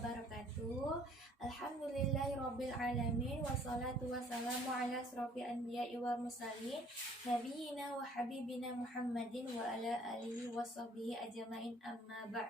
wabarakatuh. Alhamdulillahirabbil alamin wassalatu wassalamu ala asrofil anbiya'i wal mursalin nabiyina wa habibina Muhammadin wa ala alihi washabihi ajmain amma ba'd.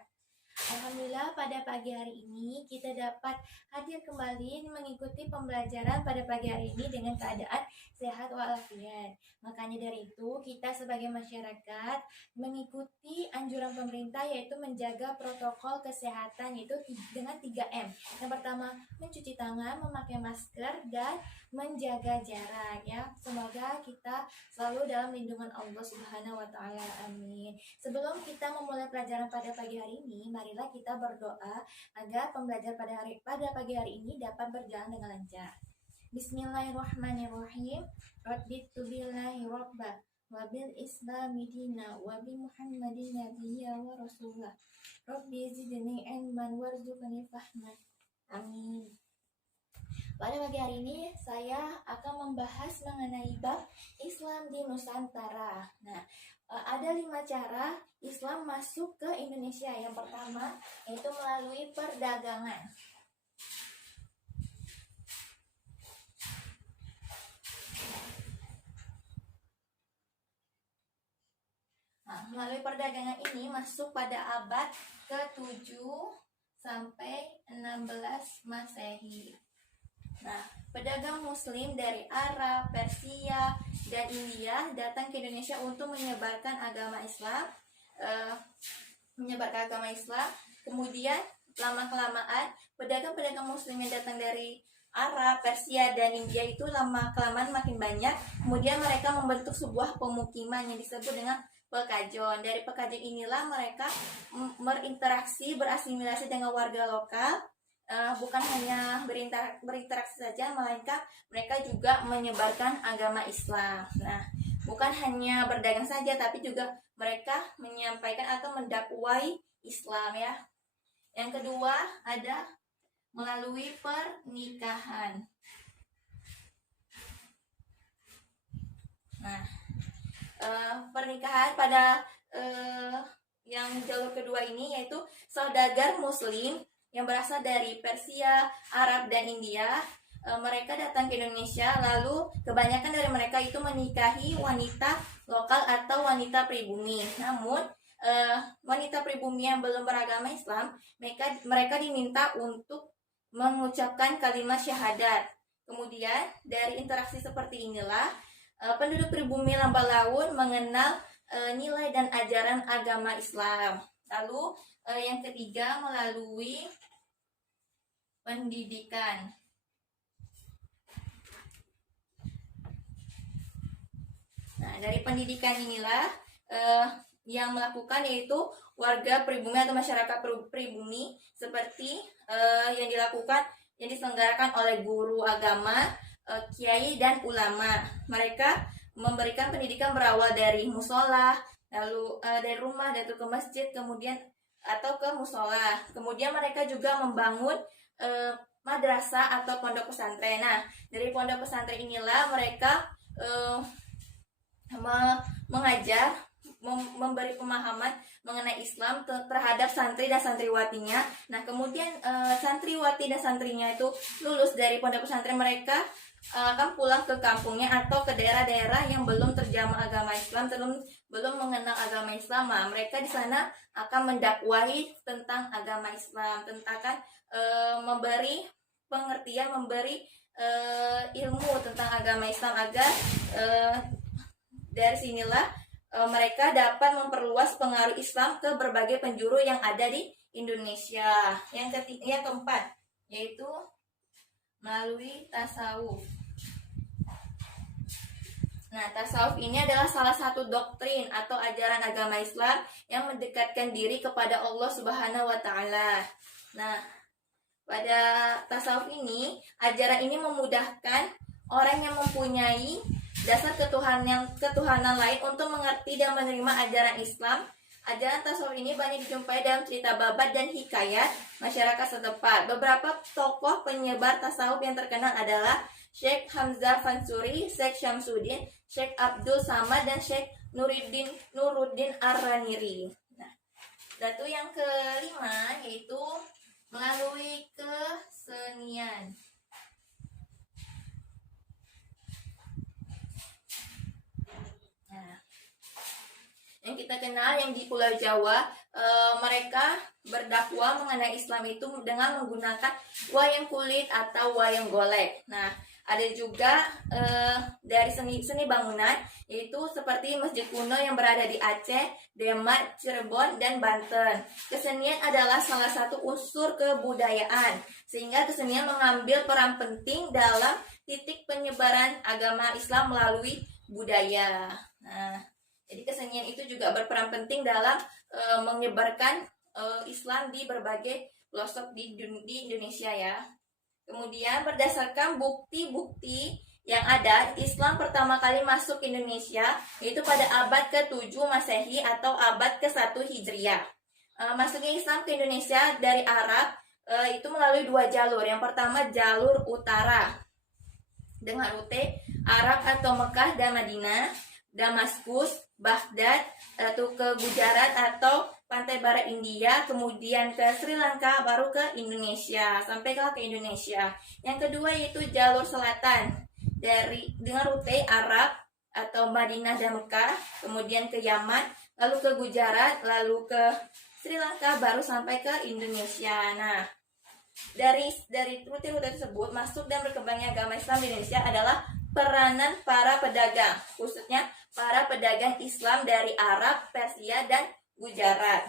Alhamdulillah pada pagi hari ini kita dapat hadir kembali mengikuti pembelajaran pada pagi hari ini dengan keadaan sehat walafiat. Makanya dari itu kita sebagai masyarakat mengikuti anjuran pemerintah yaitu menjaga protokol kesehatan yaitu dengan 3M. Yang pertama mencuci tangan, memakai masker, dan menjaga jarak ya. Semoga kita selalu dalam lindungan Allah Subhanahu wa taala. Amin. Sebelum kita memulai pelajaran pada pagi hari ini, marilah kita berdoa agar pembelajaran pada pagi hari ini dapat berjalan dengan lancar. Bismillahirrahmanirrahim. Raditu billahi rabba wa bil islami dina wa bi Muhammadin nabiyya wa rasulah. Rabbi zidni ilman warzuqni fahman. Amin. Pada pagi hari ini saya akan membahas mengenai bab Islam di Nusantara. Nah, ada 5 cara Islam masuk ke Indonesia. Yang pertama yaitu melalui perdagangan. Nah, melalui perdagangan ini masuk pada abad ke-7 sampai 16 Masehi. Nah, pedagang muslim dari Arab, Persia, dan India datang ke Indonesia untuk menyebarkan agama Islam. Kemudian lama-kelamaan pedagang-pedagang muslim yang datang dari Arab, Persia, dan India itu lama-kelamaan makin banyak. Kemudian mereka membentuk sebuah pemukiman yang disebut dengan Pekajon. Dari Pekajon inilah mereka berasimilasi dengan warga lokal. Bukan hanya berinteraksi saja, melainkan mereka juga menyebarkan agama Islam. Nah, bukan hanya berdagang saja, tapi juga mereka menyampaikan atau mendakwai Islam ya. Yang kedua ada melalui pernikahan. Nah, pernikahan pada yang jalur kedua ini yaitu saudagar muslim yang berasal dari Persia, Arab, dan India. Mereka datang ke Indonesia, lalu kebanyakan dari mereka itu menikahi wanita lokal atau wanita pribumi. Namun wanita pribumi yang belum beragama Islam, mereka diminta untuk mengucapkan kalimat syahadat. Kemudian dari interaksi seperti inilah penduduk pribumi Lambat Laun mengenal nilai dan ajaran agama Islam. Lalu yang ketiga melalui pendidikan. Nah, dari pendidikan inilah yang melakukan yaitu warga pribumi atau masyarakat pribumi seperti yang diselenggarakan oleh guru agama, kiai, dan ulama. Mereka memberikan pendidikan berawal dari musola, lalu dari rumah datang ke masjid, kemudian atau ke musola. Kemudian mereka juga membangun madrasah atau pondok pesantren. Nah, dari pondok pesantren inilah mereka mengajar, memberi pemahaman mengenai Islam terhadap santri dan santriwatinya. Nah, kemudian santriwati dan santrinya itu lulus dari pondok pesantren, mereka akan pulang ke kampungnya atau ke daerah-daerah yang belum terjamah agama Islam, belum mengenal agama Islam. Nah, mereka di sana akan mendakwahi tentang agama Islam, tentang memberi pengertian, memberi ilmu tentang agama Islam agar dari sinilah mereka dapat memperluas pengaruh Islam ke berbagai penjuru yang ada di Indonesia. Yang keempat yaitu melalui tasawuf. Nah, tasawuf ini adalah salah satu doktrin atau ajaran agama Islam yang mendekatkan diri kepada Allah Subhanahu wa taala. Nah, pada tasawuf ini, ajaran ini memudahkan orang yang mempunyai dasar ketuhanan lain untuk mengerti dan menerima ajaran Islam. Ajaran tasawuf ini banyak dijumpai dalam cerita babat dan hikayat masyarakat setempat. Beberapa tokoh penyebar tasawuf yang terkenal adalah Syekh Hamzah Fansuri, Syekh Syamsuddin, Syekh Abdul Samad, dan Syekh Nuruddin Ar-Raniri. Nah, lalu yang kelima yaitu melalui kesenian. Nah, yang kita kenal yang di Pulau Jawa, mereka berdakwah mengenai Islam itu dengan menggunakan wayang kulit atau wayang golek. Nah, ada juga dari seni bangunan, yaitu seperti masjid kuno yang berada di Aceh, Demak, Cirebon, dan Banten. Kesenian adalah salah satu unsur kebudayaan, sehingga kesenian mengambil peran penting dalam titik penyebaran agama Islam melalui budaya. Nah, jadi kesenian itu juga berperan penting dalam menyebarkan Islam di berbagai pelosok di Indonesia ya. Kemudian berdasarkan bukti-bukti yang ada, Islam pertama kali masuk ke Indonesia yaitu pada abad ke-7 Masehi atau abad ke-1 Hijriah. Masuknya Islam ke Indonesia dari Arab itu melalui dua jalur. Yang pertama jalur utara dengan rute Arab atau Mekah dan Madinah, Damaskus, Baghdad, atau ke Gujarat atau pantai barat India, kemudian ke Sri Lanka, baru ke Indonesia, sampai ke Indonesia. Yang kedua yaitu jalur selatan dengan rute Arab atau Madinah dan Mekah, kemudian ke Yaman, lalu ke Gujarat, lalu ke Sri Lanka, baru sampai ke Indonesia. Nah, dari rute-rute tersebut masuk dan berkembangnya agama Islam di Indonesia adalah peranan para pedagang, khususnya para pedagang Islam dari Arab, Persia, dan Gujarat.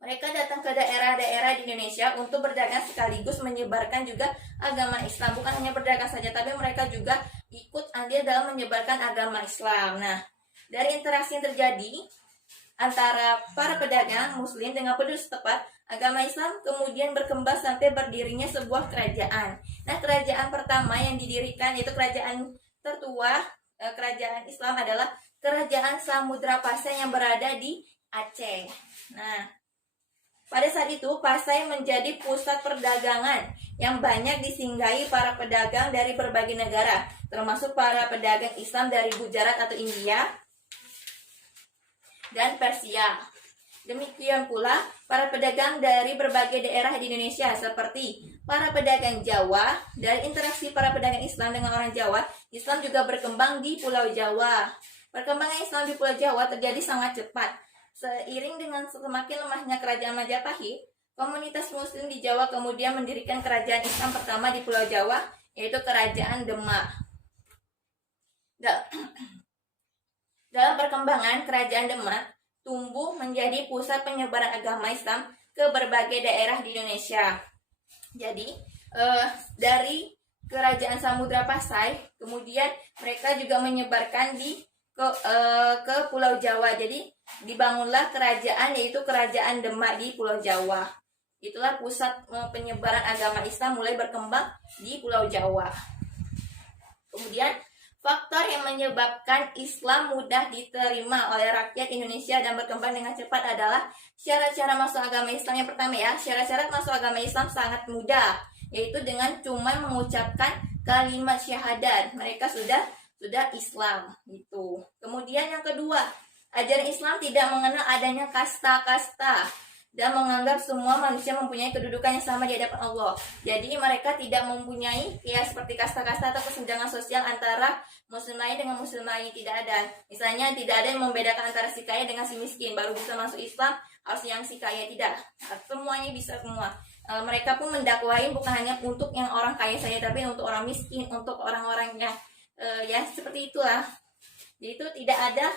Mereka datang ke daerah-daerah di Indonesia untuk berdagang sekaligus menyebarkan juga agama Islam. Bukan hanya berdagang saja, tapi mereka juga ikut andil dalam menyebarkan agama Islam. Nah, dari interaksi yang terjadi antara para pedagang Muslim dengan penduduk setempat, agama Islam kemudian berkembang sampai berdirinya sebuah kerajaan. Nah, kerajaan pertama yang didirikan yaitu kerajaan tertua, kerajaan Islam adalah Kerajaan Samudra Pasai yang berada di Aceh. Nah, pada saat itu Pasai menjadi pusat perdagangan yang banyak disinggahi para pedagang dari berbagai negara, termasuk para pedagang Islam dari Gujarat atau India dan Persia. Demikian pula para pedagang dari berbagai daerah di Indonesia seperti para pedagang Jawa. Dari interaksi para pedagang Islam dengan orang Jawa, Islam juga berkembang di Pulau Jawa. Perkembangan Islam di Pulau Jawa terjadi sangat cepat. Seiring dengan semakin lemahnya kerajaan Majapahit, komunitas Muslim di Jawa kemudian mendirikan kerajaan Islam pertama di Pulau Jawa, yaitu Kerajaan Demak. Dalam perkembangan Kerajaan Demak tumbuh menjadi pusat penyebaran agama Islam ke berbagai daerah di Indonesia. Jadi dari Kerajaan Samudra Pasai, kemudian mereka juga menyebarkan ke Pulau Jawa. Jadi dibangunlah kerajaan, yaitu Kerajaan Demak di Pulau Jawa. Itulah pusat penyebaran agama Islam mulai berkembang di Pulau Jawa. Kemudian faktor yang menyebabkan Islam mudah diterima oleh rakyat Indonesia dan berkembang dengan cepat adalah syarat-syarat masuk agama Islam. Yang pertama ya, syarat-syarat masuk agama Islam sangat mudah, yaitu dengan cuma mengucapkan kalimat syahadat mereka sudah Islam gitu. Kemudian yang kedua, ajaran Islam tidak mengenal adanya kasta-kasta dan menganggap semua manusia mempunyai kedudukan yang sama di hadapan Allah. Jadi mereka tidak mempunyai ya seperti kasta-kasta atau kesenjangan sosial antara muslim lain dengan muslim lain, tidak ada. Misalnya tidak ada yang membedakan antara si kaya dengan si miskin, baru bisa masuk Islam, harus yang si kaya, tidak. Semuanya bisa semua. Mereka pun mendakwain bukan hanya untuk yang orang kaya saja, tapi untuk orang miskin, untuk orang-orang yang ya seperti itulah. Jadi itu tidak ada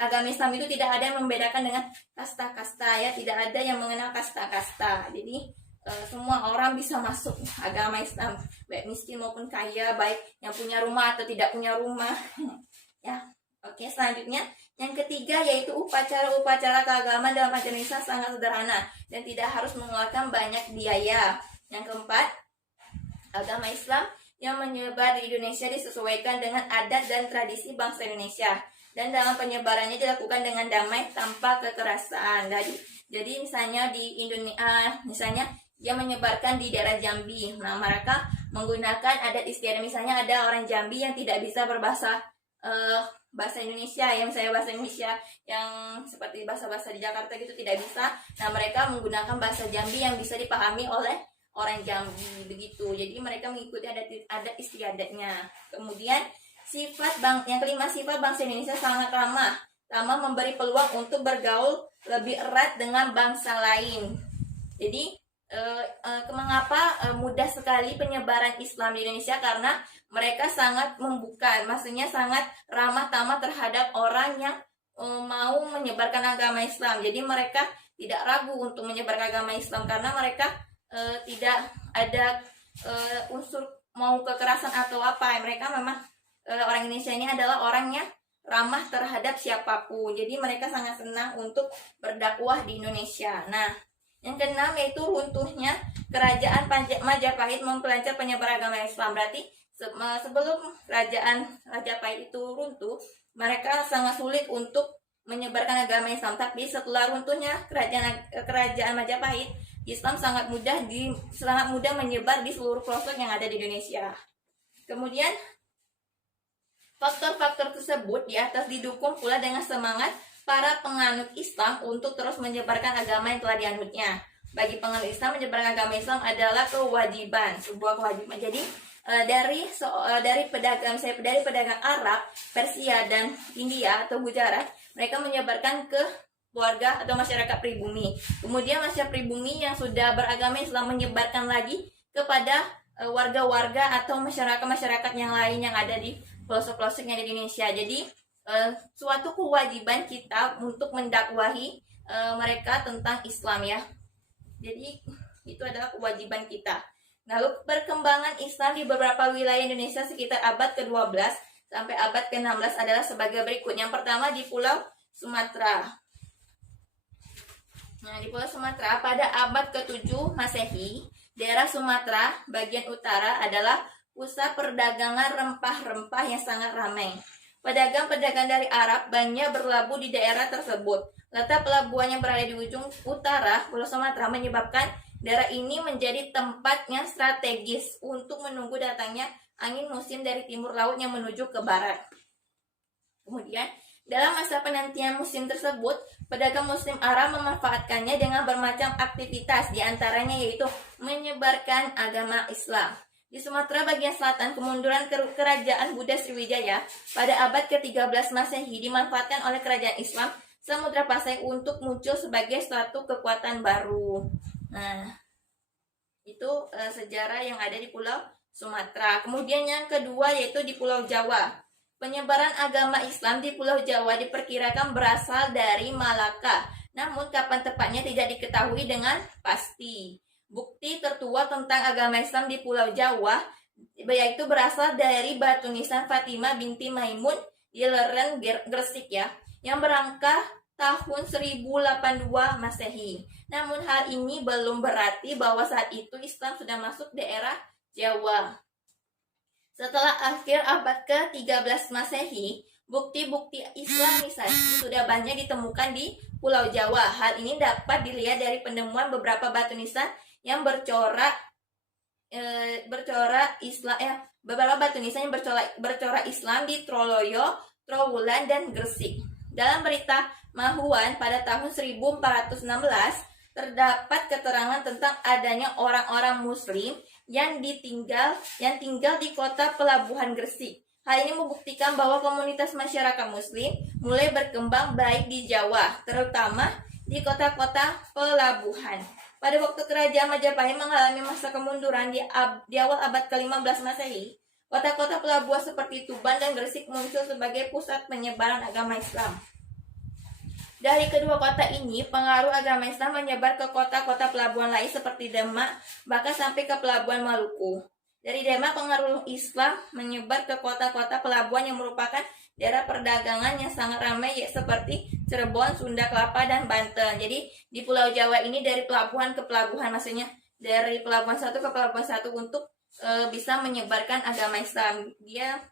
agama Islam itu tidak ada yang membedakan dengan kasta-kasta ya, tidak ada yang mengenal kasta-kasta. Jadi semua orang bisa masuk agama Islam, baik miskin maupun kaya, baik yang punya rumah atau tidak punya rumah. Ya, oke, selanjutnya yang ketiga yaitu upacara keagamaan dalam ajaran Islam sangat sederhana dan tidak harus mengeluarkan banyak biaya. Yang keempat, agama Islam yang menyebar di Indonesia disesuaikan dengan adat dan tradisi bangsa Indonesia, dan dalam penyebarannya dilakukan dengan damai tanpa kekerasan. Jadi misalnya di Indonesia, misalnya dia menyebarkan di daerah Jambi, nah mereka menggunakan adat istiadat. Misalnya ada orang Jambi yang tidak bisa berbahasa bahasa Indonesia, yang saya bahasa Indonesia yang seperti bahasa-bahasa di Jakarta gitu tidak bisa. Nah, mereka menggunakan bahasa Jambi yang bisa dipahami oleh orang Jambi begitu. Jadi mereka mengikuti adat istiadatnya. Kemudian yang kelima, sifat bangsa Indonesia sangat ramah memberi peluang untuk bergaul lebih erat dengan bangsa lain. Jadi mengapa mudah sekali penyebaran Islam di Indonesia? Karena mereka sangat membuka, maksudnya sangat ramah tamah terhadap orang yang mau menyebarkan agama Islam. Jadi mereka tidak ragu untuk menyebarkan agama Islam karena mereka tidak ada unsur mau kekerasan atau apa. Mereka memang orang Indonesia ini adalah orang yang ramah terhadap siapapun. Jadi mereka sangat senang untuk berdakwah di Indonesia. Nah, yang keenam yaitu runtuhnya kerajaan Majapahit mempelancar penyebaran agama Islam. Berarti sebelum kerajaan Majapahit itu runtuh, mereka sangat sulit untuk menyebarkan agama Islam. Tapi setelah runtuhnya kerajaan Majapahit, Islam sangat mudah menyebar di seluruh pelosok yang ada di Indonesia. Kemudian faktor-faktor tersebut di atas didukung pula dengan semangat para penganut Islam untuk terus menyebarkan agama yang telah dianutnya. Bagi penganut Islam, menyebarkan agama Islam adalah kewajiban, sebuah kewajiban. Jadi dari pedagang Arab, Persia dan India atau Gujarat, mereka menyebarkan ke warga atau masyarakat pribumi. Kemudian masyarakat pribumi yang sudah beragama Islam menyebarkan lagi kepada warga-warga atau masyarakat-masyarakat yang lain yang ada di pelosok-pelosok yang ada di Indonesia. Jadi suatu kewajiban kita untuk mendakwahi mereka tentang Islam ya. Jadi itu adalah kewajiban kita. Lalu perkembangan Islam di beberapa wilayah Indonesia sekitar abad ke-12 sampai abad ke-16 adalah sebagai berikut. Yang pertama di Pulau Sumatera. Nah, di Pulau Sumatera pada abad ke-7 Masehi, daerah Sumatera bagian utara adalah pusat perdagangan rempah-rempah yang sangat ramai. Pedagang-pedagang dari Arab banyak berlabuh di daerah tersebut. Letak pelabuhan yang berada di ujung utara Pulau Sumatera menyebabkan daerah ini menjadi tempat yang strategis untuk menunggu datangnya angin musim dari timur laut yang menuju ke barat. Kemudian, dalam masa penantian musim tersebut, pedagang muslim Arab memanfaatkannya dengan bermacam aktivitas, diantaranya yaitu menyebarkan agama Islam. Di Sumatera bagian selatan, kemunduran kerajaan Buddha Sriwijaya pada abad ke-13 Masehi dimanfaatkan oleh kerajaan Islam Samudra Pasai untuk muncul sebagai suatu kekuatan baru. Nah, itu sejarah yang ada di Pulau Sumatera. Kemudian yang kedua yaitu di Pulau Jawa. Penyebaran agama Islam di Pulau Jawa diperkirakan berasal dari Malaka. Namun kapan tepatnya tidak diketahui dengan pasti. Bukti tertua tentang agama Islam di Pulau Jawa yaitu berasal dari batu nisan Fatimah binti Maimun di Leren, Gresik ya, yang berangka tahun 1082 Masehi. Namun hal ini belum berarti bahwa saat itu Islam sudah masuk daerah Jawa. Setelah akhir abad ke-13 Masehi, bukti-bukti Islamisasi sudah banyak ditemukan di Pulau Jawa. Hal ini dapat dilihat dari penemuan beberapa batu nisan yang bercorak Islam beberapa batu nisan yang bercorak Islam di Troloyo, Trowulan dan Gresik. Dalam berita Mahuan pada tahun 1416 terdapat keterangan tentang adanya orang-orang muslim yang tinggal di kota pelabuhan Gresik. Hal ini membuktikan bahwa komunitas masyarakat muslim mulai berkembang baik di Jawa, terutama di kota-kota pelabuhan. Pada waktu kerajaan Majapahit mengalami masa kemunduran di awal abad ke-15 Masehi, kota-kota pelabuhan seperti Tuban dan Gresik muncul sebagai pusat penyebaran agama Islam. Dari kedua kota ini, pengaruh agama Islam menyebar ke kota-kota pelabuhan lain seperti Demak, bahkan sampai ke Pelabuhan Maluku. Dari Demak, pengaruh Islam menyebar ke kota-kota pelabuhan yang merupakan daerah perdagangan yang sangat ramai seperti Cirebon, Sunda Kelapa, dan Banten. Jadi di Pulau Jawa ini dari pelabuhan ke pelabuhan, maksudnya dari pelabuhan satu ke pelabuhan satu untuk bisa menyebarkan agama Islam. Dia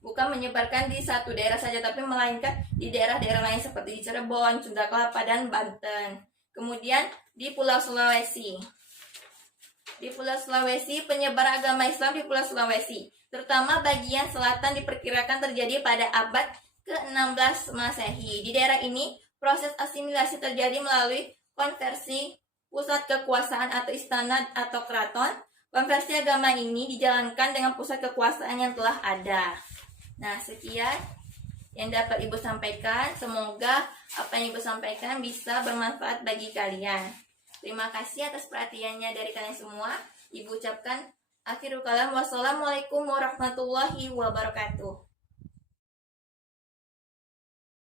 bukan menyebarkan di satu daerah saja, tapi melainkan di daerah-daerah lain seperti di Cirebon, Sunda Kelapa, dan Banten. Kemudian di Pulau Sulawesi. Di Pulau Sulawesi, penyebar agama Islam di Pulau Sulawesi. terutama bagian selatan diperkirakan terjadi pada abad ke-16 Masehi. Di daerah ini, proses asimilasi terjadi melalui konversi pusat kekuasaan atau istana atau keraton. Konversi agama ini dijalankan dengan pusat kekuasaan yang telah ada. Nah, sekian yang dapat Ibu sampaikan. Semoga apa yang Ibu sampaikan bisa bermanfaat bagi kalian. Terima kasih atas perhatiannya dari kalian semua. Ibu ucapkan akhirul kalam. Wassalamualaikum warahmatullahi wabarakatuh.